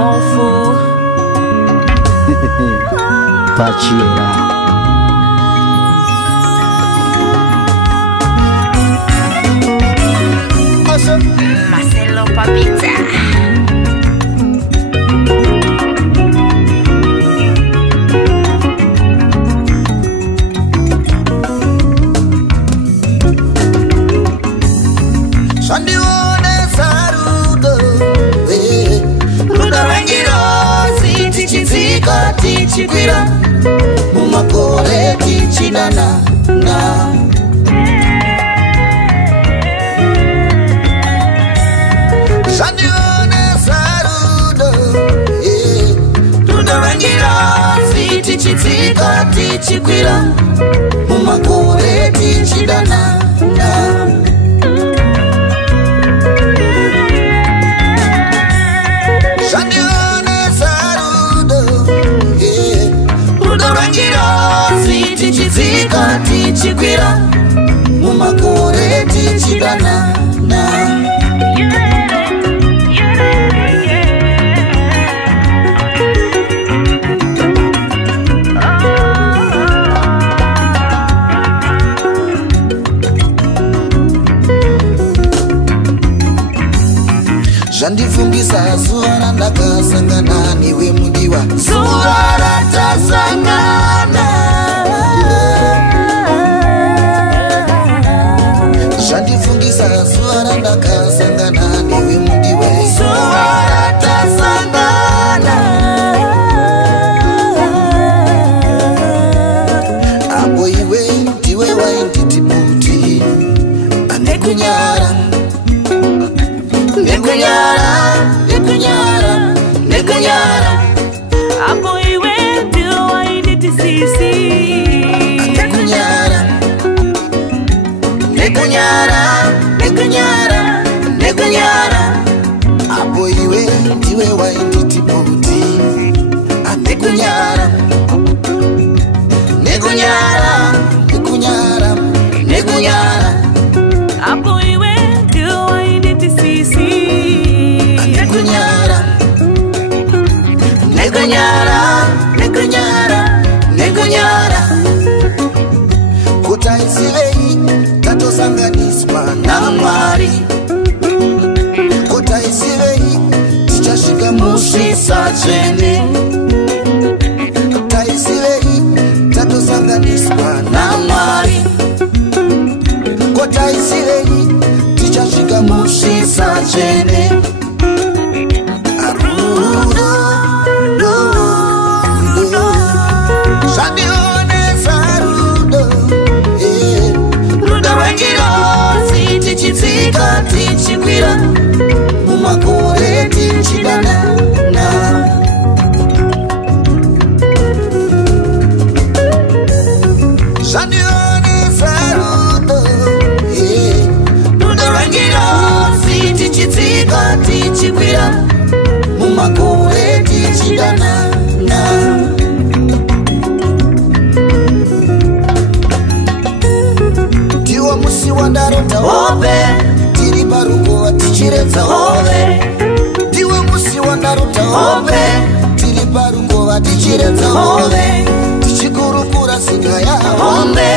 m'en fous. Pachira. Marcelo Papita. Sandione sarudo, rudo rangiro, siti chizika tichikwira, mumakore tichidana na. Sandione sarudo, rudo rangiro, siti chizika tichikwira, mumakore tichidana na. Tichizika tichikwira mumakore tichidana na. Zhandifungisa zuva randakasangana newe mudiwa, zuva ratasangana. Zhandifungisa zuva randakasangana newe mudiwa, zuva ratasangana. Apo iwe ndiwe wainditi buti, anekunyara nekunyara nekunyara nekunyara. Apo iwe ndiwe wainditi sisi, nekunyara nekunyara nekunyara nekunyara. Apo iwe ndiwe wainditi buti, anekunyara nekunyara nekunyara nekunyara. apo iwe ndiwe wainditi sisi, nekunyara nekunyara nekunyara nekunyara. Kutaisivei tatosanganiswa na Mwari, kutaisivei tichasvika musvisa tsvene, kutaisivei tatosanganiswa na Mwari, kutaisivei tichasvika musvisa tsvene. Tichizika tichikwira mumakore tichidana na. Zhandionesa rudo, rudo rangiro, tichizika tichikwira mumakore tichidana na. Tiwa musi wandarota hope, tiri parukova tichiredza hove. Tiwe musi wandarota hope, tiri parukova tichiredza hove. Tichikurukura siga ya hombe,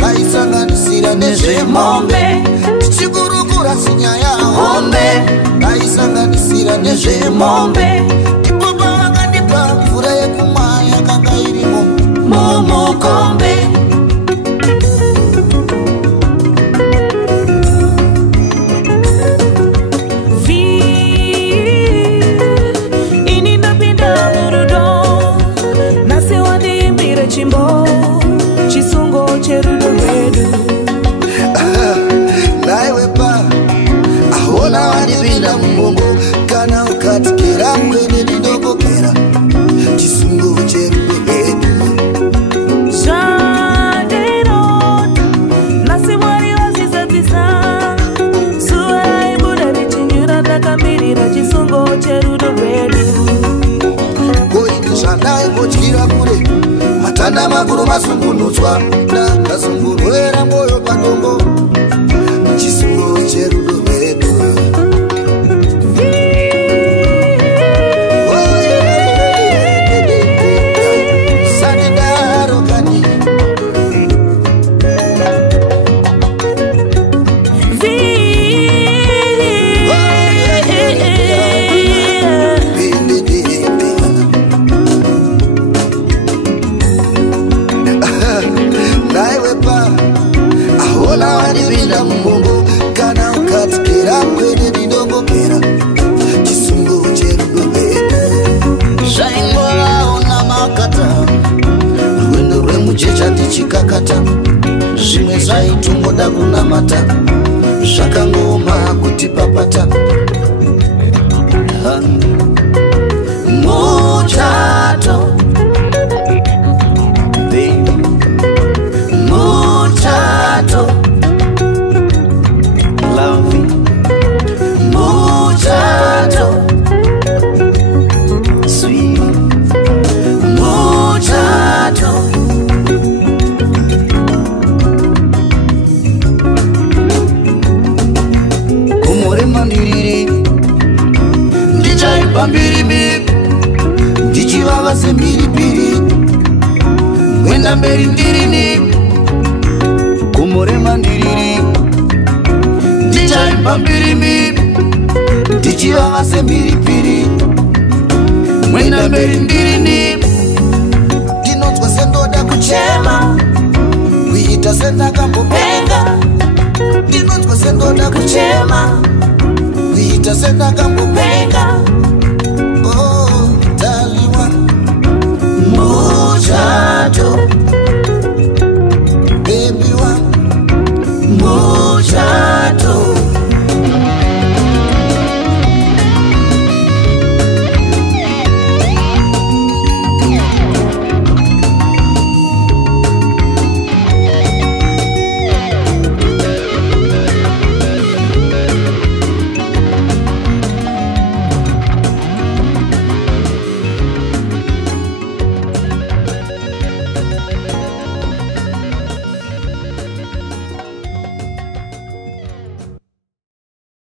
ngaisanganisira nezvemombe. Tichikurukura siga ya hombe, ngaisanganisira nezvemombe. Ipo pavakandipa mvura yekumwa yakanga irimo mumukombe. Chimbo chisungo cherudo redu. Naiwe pa ahona wanipinda mbongo, kana ukatikera mwene lidogokera chisungo cherudo redu. Zvaderota nasi Mwari wazizadzisa, zuva ibuda richinyura takamirira chisungo cherudo redu. Koini zvandaimbotya kure, matanda makuru masungunutswa, ndakazungurwera moyo padombo, chisungo cherudo redu. Oh. chisungo cherudo rwedu. Zvaingovaona makata Rwendo rwemuchecha ndichikakata, zvimwe zvaitongoda kunamata, zvakangoma kuti papata. muchato baby muchato loving muchato sweet muchato Kumore mandiriri ndichaipa mbiri ndichivava semhiripiri, mwenda mberi ndirini kumore mandiriri ndichaipa mbiri ndichivava semhiripiri, mwenda mberi ndirini ndinonzwa sendoda kuchema, kuita sendakambopenga, ndinonzwa sendoda kuchema, kuita sendakambopenga,